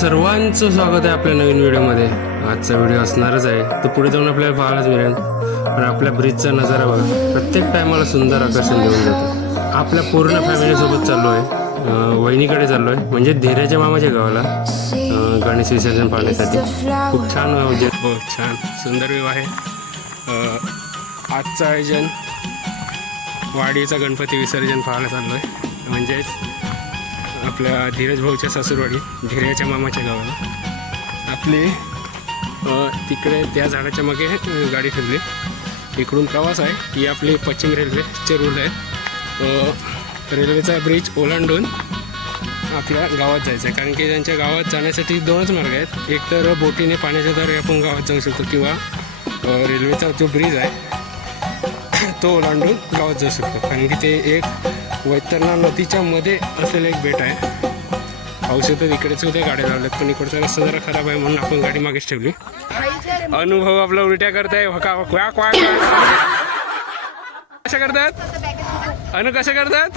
सर्वांचं स्वागत आहे आपल्या नवीन व्हिडिओमध्ये. आजचा व्हिडिओ असणारच आहे. तो पुढे जाऊन आपल्याला पाहायलाच मिळेल. पण आपल्या ब्रिजचा नजारा बघा. प्रत्येक टायमाला सुंदर आकर्षण देऊन जातो आपल्या पूर्ण फॅमिलीसोबत चाललो आहे वहिनीकडे चाललो आहे म्हणजे धीऱ्याच्या मामाच्या गावाला. गणेश विसर्जन पाहण्यासाठी. खूप छान हो छान. सुंदर व्यू आहे. आजचं आयोजन वाडीचा गणपती विसर्जन पाहायला चाललो आहे म्हणजेच आपल्या धीरज भाऊच्या सासूरवाडी धीरयाच्या मामाच्या गावाला. आपले तिकडे त्या झाडाच्या मागे गाडी ठेवली. इकडून प्रवास आहे. ही आपली पश्चिम रेल्वेचे रूल आहे. रेल्वेचा ब्रिज ओलांडून आपल्या गावात जायचं आहे कारण की त्यांच्या गावात जाण्यासाठी दोनच मार्ग आहेत. एक तर बोटीने पाण्याच्या द्वारे आपण गावात जाऊ शकतो किंवा रेल्वेचा जो ब्रिज आहे तो ओलांडून गावात जाऊ शकतो. कारण की ते एक वैतरणा नदीच्या मध्ये असलेलं एक बेट आहे. शकतो इकडेच सुद्धा गाड्या लावल्यात पण इकडचा रस्ता जरा खराब आहे म्हणून आपण गाडी मागेच ठेवली. अनुभव आपला उलट्या करताय. कशा करतात? अनु कशा करतात?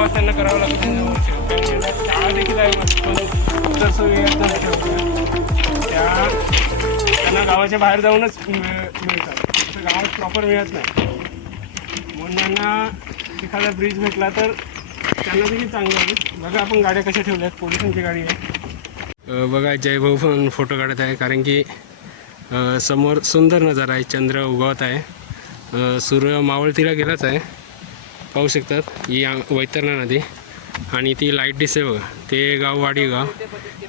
प्रवास त्यांना करावा लागतो. त्यांना शाळा देखील आहे पण इतर सोयी त्या त्यांना गावाच्या बाहेर जाऊनच मिळ- मिळतात. गावात प्रॉपर मिळत नाही. म्हणून त्यांना एखादा ब्रिज भेटला तर त्यांना देखील चांगलं होईल. बघा आपण गाड्या कशा ठेवल्यात. पोलिसांची गाडी आहे. बघा जयभाऊ पण फोटो काढत आहे. कारण की समोर सुंदर नजारा आहे. चंद्र उगवत आहे. सूर्य मावळतीला गेलाच आहे. पाहू शकतात. ही आ- वैतरणा नदी आणि ती लाइट दिसते बघा. ते गाव वाडी गाव.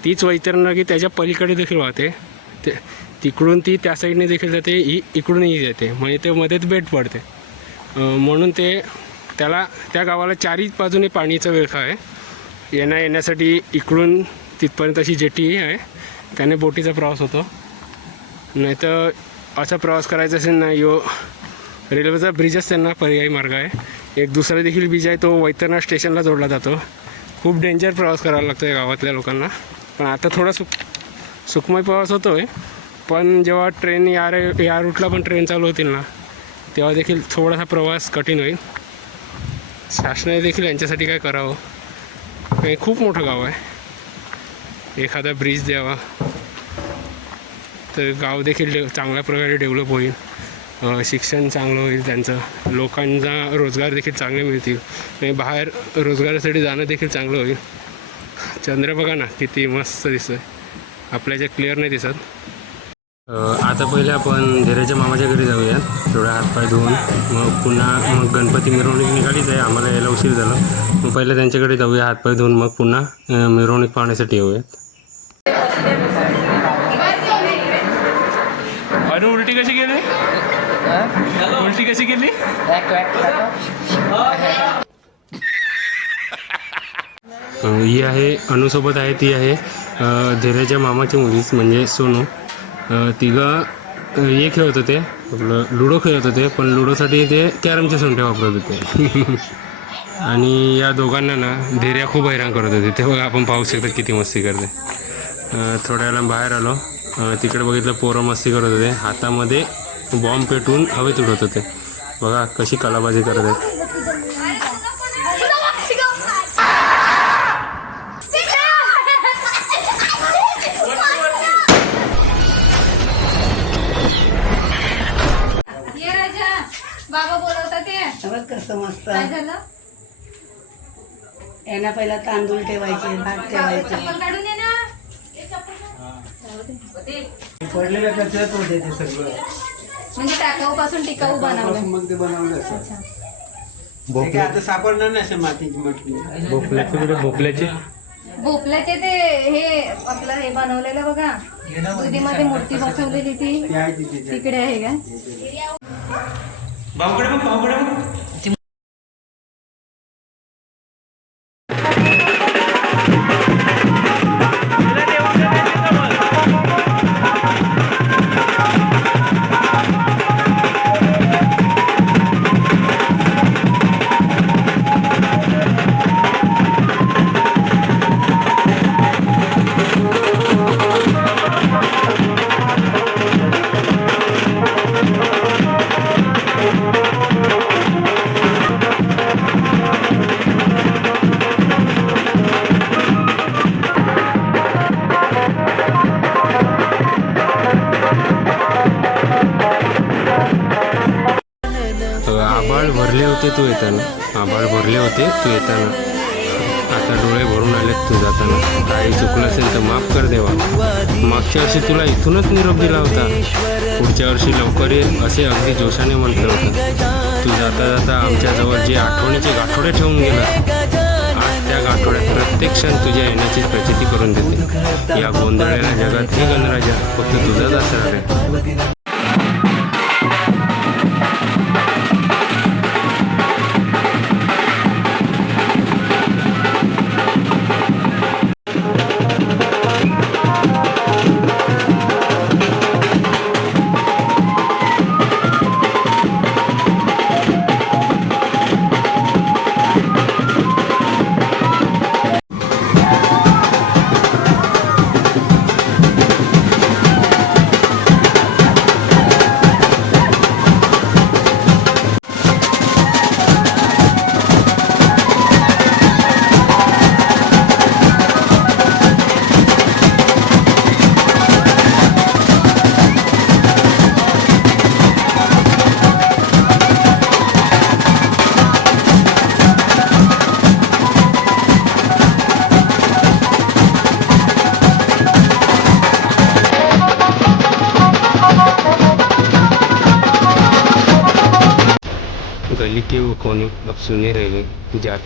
तीच वैतरणा की त्याच्या पलीकडे देखील वाहते. ते तिकडून ती त्या साईडने देखील जाते. ही इकडूनही जाते. म्हणजे ते मध्येच बेट पडते. म्हणून ते त्याला त्या गावाला चारही बाजूने पाणीचा वेळखा आहे. येण्या येण्यासाठी इकडून तिथपर्यंत अशी जेटी आहे. त्याने बोटीचा प्रवास होतो. नाहीतर असा प्रवास करायचा असेल ना यो रेल्वेचा ब्रिजच त्यांना पर्यायी मार्ग आहे. एक दुसरा देखील बीच आहे तो वैतरणा स्टेशनला जोडला जातो. खूप डेंजर प्रवास करावा लागतो या गावातल्या लोकांना. पण आता थोडा सुख सुखमय प्रवास होतो आहे पण जेव्हा ट्रेन या रे या रूटला पण ट्रेन चालू होतील ना तेव्हा देखील थोडासा प्रवास कठीण होईल. शासनाने देखील यांच्यासाठी काय करावं? हे खूप मोठं गाव आहे. एखादा ब्रिज द्यावा. तर गाव देखील डे चांगल्या प्रकारे डेव्हलप होईल. शिक्षण चांगलं होईल त्यांचं. लोकांना रोजगार देखील चांगले मिळतील. आणि बाहेर रोजगारासाठी जाणं देखील चांगलं होईल. चंद्र बघा ना किती मस्त दिसतोय. आपल्या ज्या क्लिअर नाही दिसत. आता पहिले आपण धीरेच्या मामाच्या घरी जाऊया. थोडा हातपाय धुवून. मग पुन्हा मग गणपती मिरवणूक निघालीच आहे. आम्हाला यायला उशीर झाला. मग पहिलं त्यांच्याकडे जाऊया हातपाय धुवून. मग पुन्हा मिरवणूक पाहण्यासाठी येऊयात अरे उलटी कशी गेली उलटी कशी गेली अ, ही आहे अनुसोबत आहे ती आहे अ, धीरेच्या मामाची मुलीच म्हणजे सोनू. तिघं हे खेळत होते आपलं लुडो खेळत होते पण लुडोसाठी ते कॅरमचे सोंटे वापरत होते. आणि या दोघांना ना धैर्या खूप हैराण करत होते. ते बघा आपण पाहू शकतो किती मस्ती करते. थोड्या वेळा बाहेर आलो. तिकडे बघितलं पोरं मस्ती करत होते. हातामध्ये बॉम्ब पेटवून हवेत उडत होते. बघा कशी कलाबाजी करत आहेत. ये राजा बाबा बोलवतात ते. मस्त. काय झालं? यांना पहिला तांदूळ ठेवायचे भात ठेवायचे. पडलेल्या कचऱ्यात होते ते सगळं. म्हणजे टाकाऊ पासून टिकाऊ बनवलं मग ते बनवलं असं. ते काय आता सापडणार नाही असे मातीची मटकी. भोपल्याचे कुठे? भोपल्याचे भोपल्याचे ते हे आपलं हे बनवलेलं बघा. दुधीमध्ये मूर्ती बसवलेली ती. तिकडे आहे का? आबाळ भरले होते तू येताना आता डोळे भरून आलेत तू जाताना. काही चुकलं असेल तर माफ कर देवा. मागच्या वर्षी तुला इथूनच निरोप दिला होता. पुढच्या वर्षी लवकर ये असे अगदी जोशाने म्हटलं होतं. तू जाता जाता आमच्याजवळ जे आठवणीचे गाठोडे ठेवून गेला आज त्या गाठोड्यात प्रत्येक क्षण तुझ्या येण्याची प्रचिती करून देते. या गोंधळलेल्या जगात हे गणराजा फक्त तुझाच असणार आहे.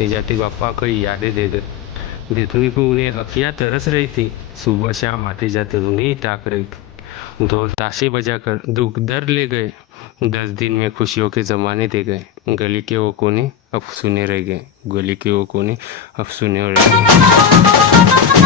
जाते बापा कोई यादें दे दे। देखने को उन्हें अखियाँ तरस रही थी। सुबह शाम आते जाते उन्हें ताक रही थी। ढोल ताशे बजा कर दुख दर ले गए। दस दिन में खुशियों के जमाने दे गए। गली के वो कोने अब सुने रह गए। गली के वो कोने अब सुने रह गए।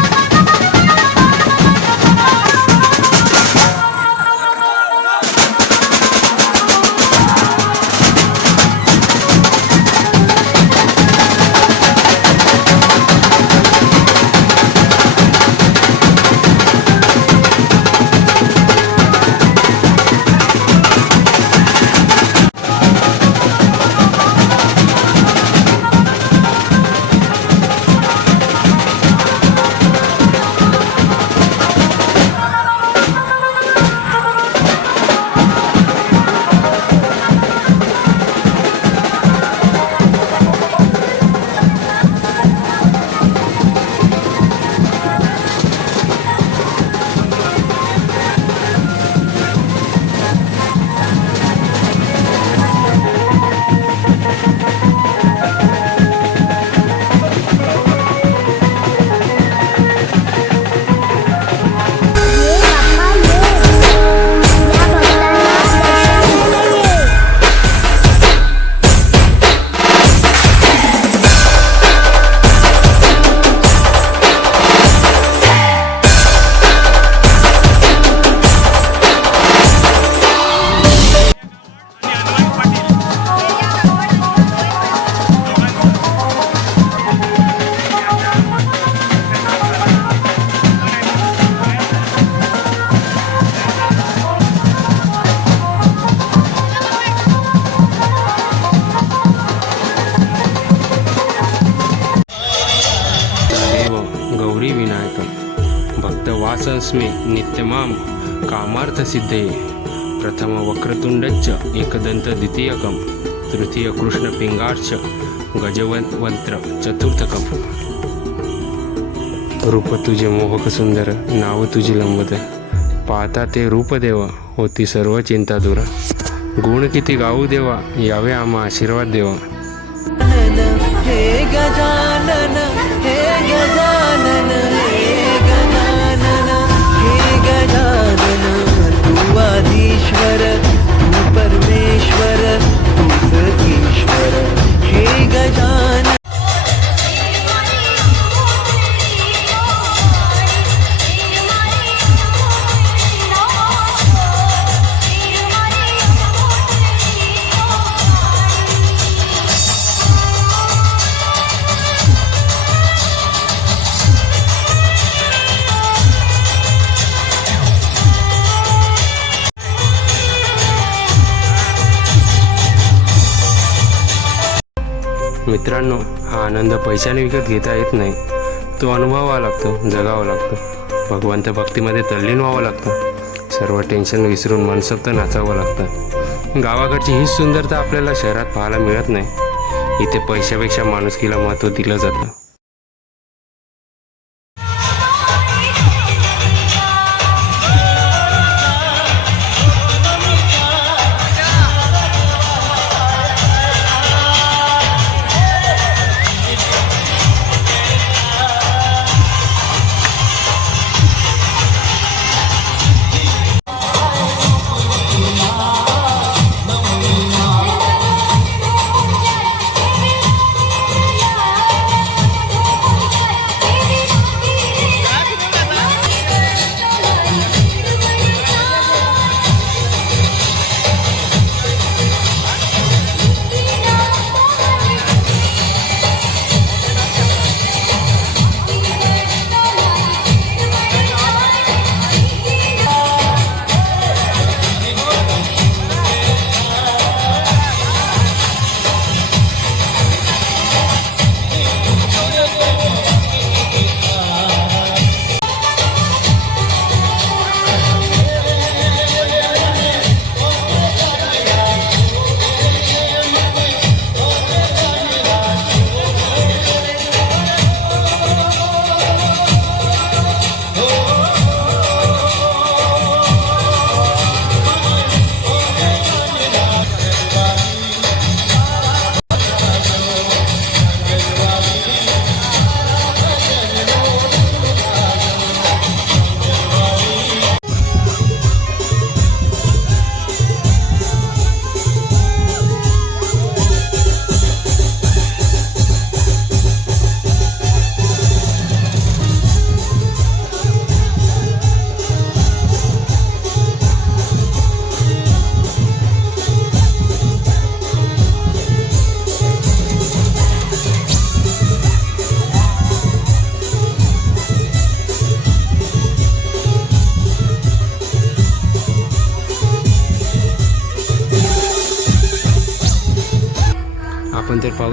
गौरी विनायक भक्त वासस्मे नित्यमाम कामार्थ सिद्धे प्रथम वक्रतुंडच्च एकदंत द्वितीयकम। तृतीय कृष्ण पिंगार्च गजवंत्र चतुर्थकम। रूप तुझे मोहक सुंदर नाव तुझी लंबत पाहता ते रूप देवा होती सर्व चिंता दूर। गुण किती गाऊ देवा यावे आम्हा आशीर्वाद देवा। मित्रांनो हा आनंद पैशाने विकत घेता येत नाही. तो अनुभवावा लागतो जगावा लागतो. भगवंत भक्तीमध्ये तल्लीन व्हावं लागतं. सर्व टेन्शन विसरून मनसोक्त नाचावं लागतं. गावाकडची हीच सुंदरता आपल्याला शहरात पाहायला मिळत नाही. इथे पैशापेक्षा माणुसकीला महत्त्व दिलं जातं.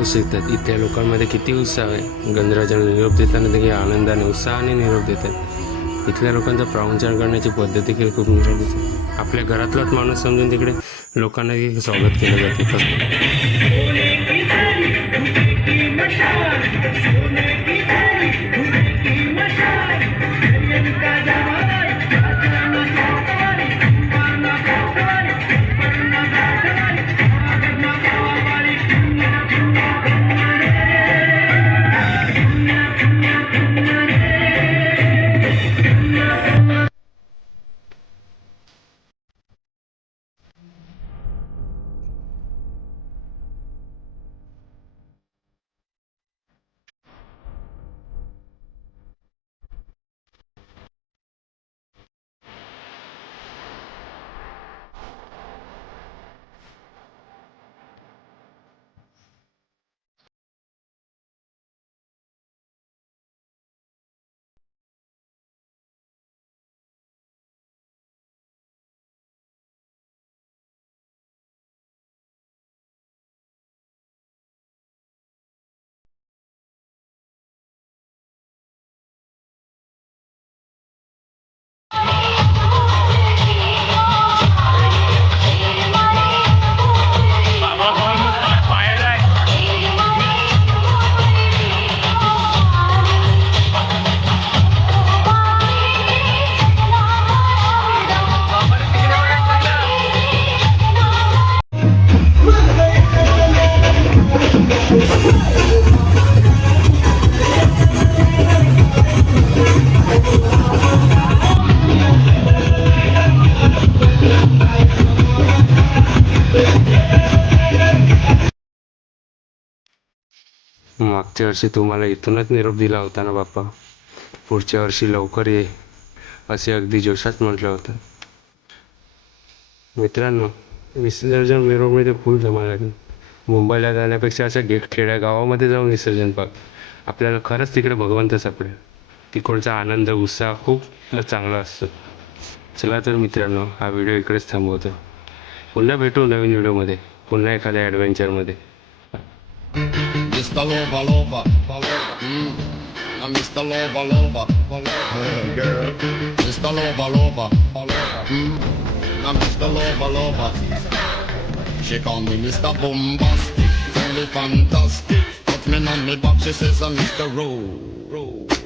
शिकतात. इथल्या लोकांमध्ये किती उत्साह आहे. गणराजाला निरोप देताना देखील आनंदाने उत्साहाने निरोप देतात. इथल्या लोकांचा पाहुणचार करण्याची पद्धत देखील खूप निराळीच आहे आपल्या घरातलाच माणूस समजून तिकडे लोकांना देखील स्वागत केलं जाते. मागच्या वर्षी तुम्हाला इथूनच निरोप दिला होता ना बाप्पा? पुढच्या वर्षी लवकर ये असे अगदी जोशात म्हटलं होतं. मित्रांनो विसर्जन मिरवणुकीमध्ये फुल जमा लागेल मुंबईला जाण्यापेक्षा अशा गे खेड्या गावामध्ये जाऊन विसर्जन पाक आपल्याला खरंच तिकडे भगवंत सापडेल. तिकडचा आनंद उत्साह खूप चांगला असतो. चला तर मित्रांनो हा व्हिडिओ इकडेच थांबवतो. पुन्हा भेटू नवीन व्हिडिओमध्ये. पुन्हा एखाद्या ॲडव्हेंचरमध्ये Mr. Lover Lover, mm. Now Mr. Lover Lover, uh, girl. Mr. Lover Lover, mm. Now Mr. Lover Lover. She call me Mr. Bombastic, really fantastic. Put me on me back, she says I'm Mr. Rowe. Rowe.